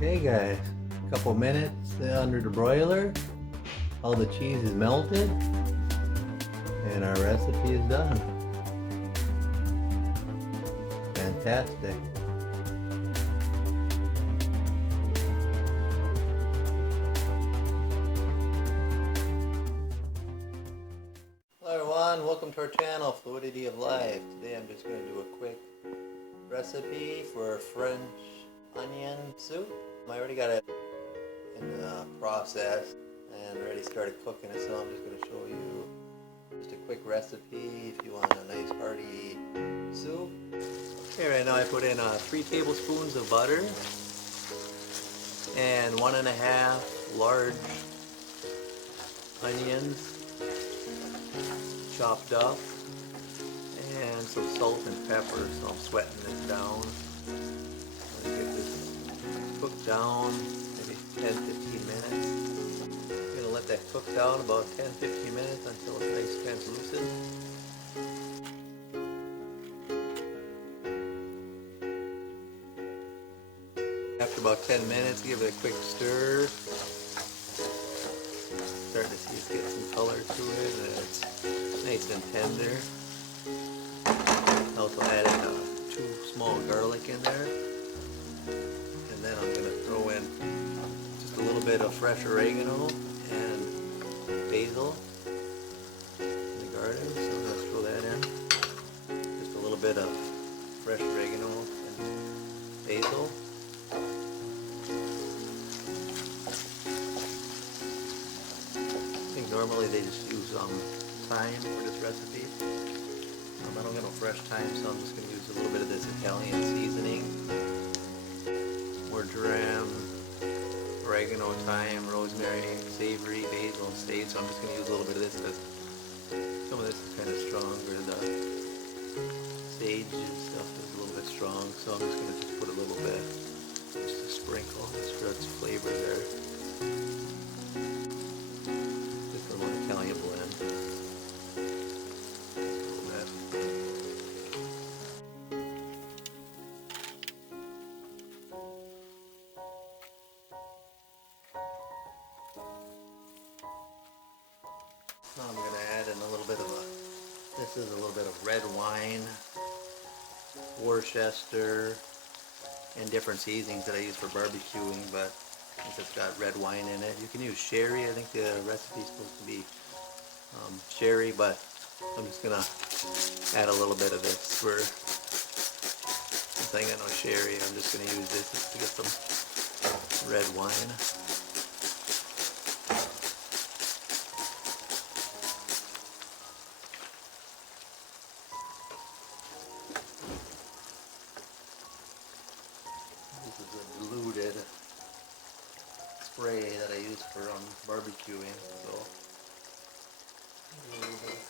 Okay guys, a couple minutes under the broiler, all the cheese is melted, and our recipe is done. Fantastic. Hello everyone, welcome to our channel, Fluidity of Life. Today I'm just going to do a quick recipe for French onion soup. I already got it in the process and already started cooking it, so I'm just going to show you just a quick recipe if you want a nice hearty soup. Okay, right now I put in 3 tablespoons of butter and 1.5 large onions chopped up, and some salt and pepper. So I'm sweating this down. I'm gonna get this cooked down maybe 10-15 minutes. I'm gonna let that cook down about 10-15 minutes until it's nice translucent. After about 10 minutes, give it a quick stir. Starting to see it's getting some color to it, and it's nice and tender. Also added 2 small garlic in there, and then I'm going to throw in just a little bit of fresh oregano and basil in the garden. So I'm going to throw that in. Just a little bit of fresh oregano and basil. Normally they just use thyme for this recipe. I don't get no fresh thyme, so I'm just going to use a little bit of this Italian seasoning. More dram, oregano, thyme, rosemary, savory, basil, and sage. So I'm just going to use a little bit of this because some of this is kind of stronger. The sage and stuff is a little bit strong, so I'm just going to put a little bit, just a sprinkle, just for its flavor there. Italian blend. Now I'm going to add in a little bit of this is a little bit of red wine, Worcestershire, and different seasonings that I use for barbecuing, but since it's got red wine in it, you can use sherry. I think the recipe is supposed to be sherry, but I'm just gonna add a little bit of this for, since I ain't got no sherry, I'm just gonna use this just to get some red wine. This is a diluted spray that I use for barbecuing, so a little bit of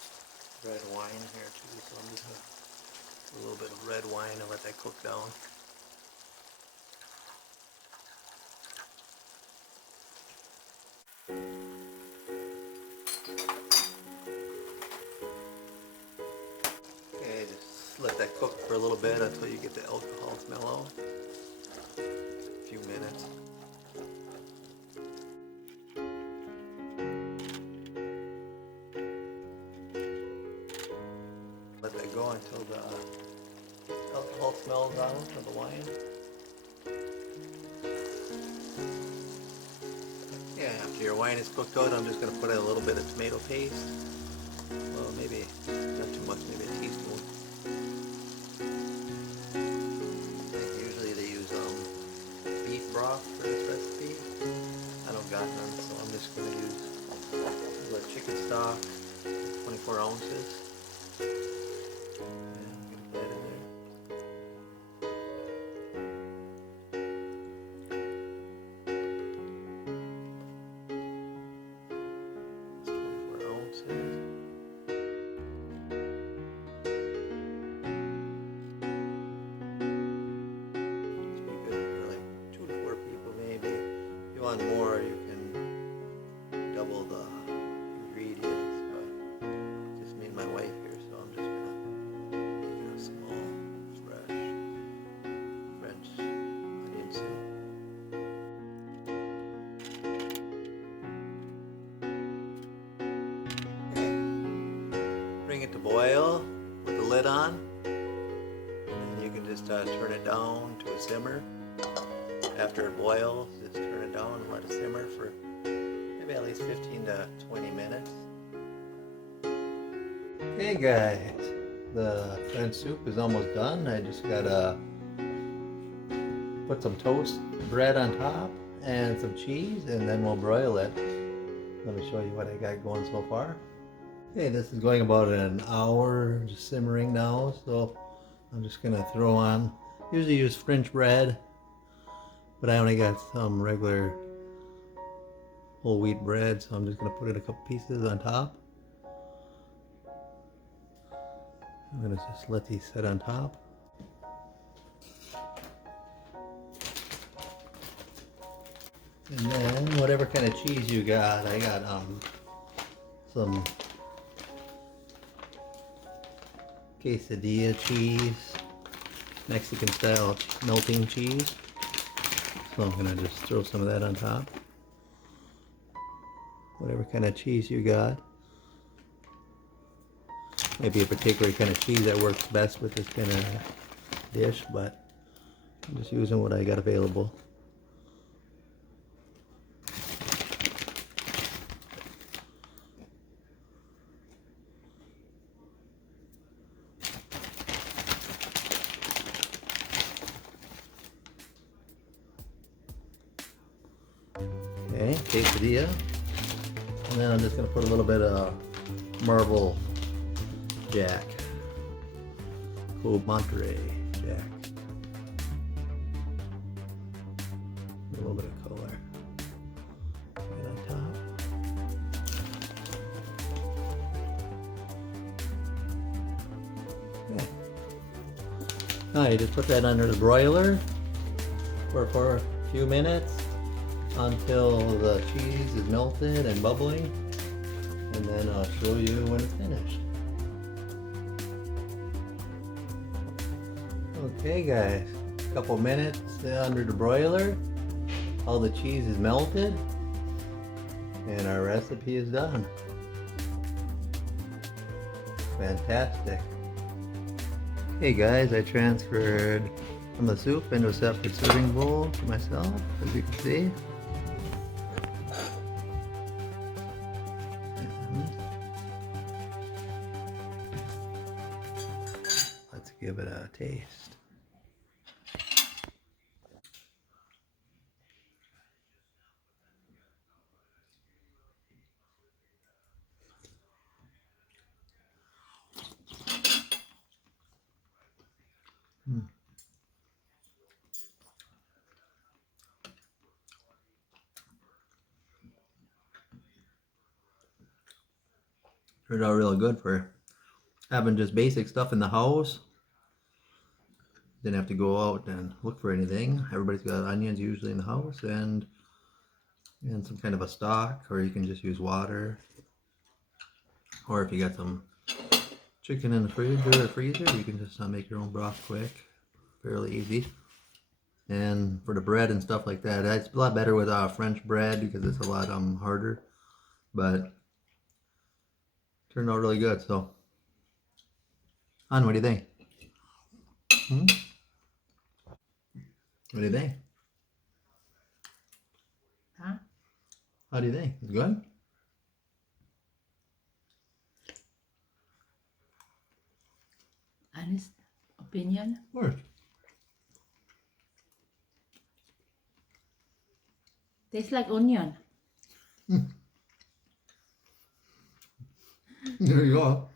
red wine here too, so I'm just going to put a little bit of red wine and let that cook down. Okay, just let that cook for a little bit until you get the alcohol smell out. A few minutes. Let that go until the alcohol smells out of the wine. Yeah, after your wine is cooked out, I'm just going to put in a little bit of tomato paste. Well, maybe not too much, maybe a teaspoon. Usually they use beef broth for this recipe. I don't got none, so I'm just going to use a little chicken stock, 24 ounces. Want more, you can double the ingredients, but just me and my wife here, so I'm just gonna make a small fresh French onion soup. simmer. After it boils, just turn it down and let it simmer for maybe at least 15 to 20 minutes. Okay guys, the French soup is almost done. I just gotta put some toast bread on top and some cheese, and then we'll broil it. Let me show you what I got going so far. Okay, this is going about an hour, just simmering now, so I'm just gonna throw on, usually use French bread, but I only got some regular whole wheat bread, so I'm just gonna put in a couple pieces on top. I'm gonna just let these sit on top. And then whatever kind of cheese you got, I got some quesadilla cheese, Mexican style melting cheese. So I'm gonna just throw some of that on top. Whatever kind of cheese you got. Maybe a particular kind of cheese that works best with this kind of dish, but I'm just using what I got available. Okay, quesadilla. And then I'm just going to put a little bit of Marble Jack. Cold Monterey Jack. A little bit of color. Right on top. Yeah. Now you just put that under the broiler for a few minutes until the cheese is melted and bubbling, and then I'll show you when it's finished. Okay guys, a couple minutes under the broiler, all the cheese is melted, and our recipe is done. Fantastic. Hey guys, I transferred some of the soup into a separate serving bowl for myself, as you can see. Let's give it a taste. Turned out really good for having just basic stuff in the house. Didn't have to go out and look for anything. Everybody's got onions usually in the house, and some kind of a stock, or you can just use water. Or if you got some chicken in the fridge or freezer, you can just make your own broth quick. Fairly easy. And for the bread and stuff like that, it's a lot better with French bread because it's a lot harder. But turned out really good. So, Hon, what do you think? What do you think? Huh? How do you think? It's good? Honest opinion? Of course. Tastes like onion. There you go.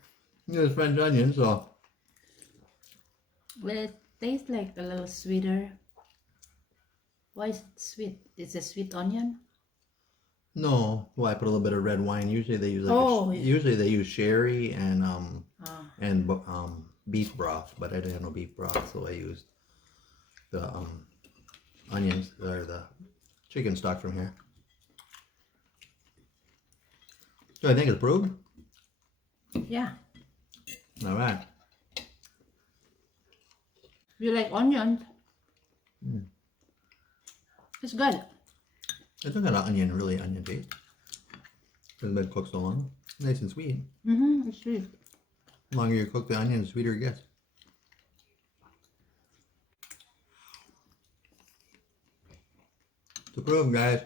There's French onions, so. Well, it tastes like a little sweeter. Why is it sweet? It's a sweet onion? No, well, I put a little bit of red wine. Usually they use usually they use sherry and beef broth, but I didn't have no beef broth, so I used the onions or the chicken stock from here. So I think it's approved. Yeah. All right. You like onions? It's good. It's not got an onion taste. It's been cooked so long. Nice and sweet. It's sweet. The longer you cook the onion, the sweeter it gets. to prove, guys.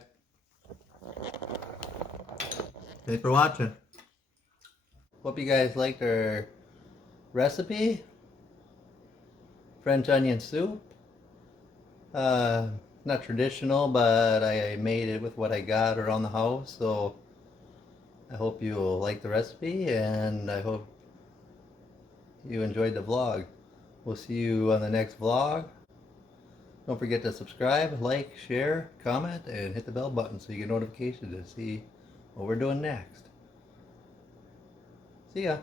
Thanks for watching. Hope you guys liked our recipe. French onion soup. Not traditional, but I made it with what I got around the house, so I hope you'll like the recipe, and I hope you enjoyed the vlog. We'll see you on the next vlog. Don't forget to subscribe, like, share, comment, and hit the bell button so you get notifications to see what we're doing next. See ya.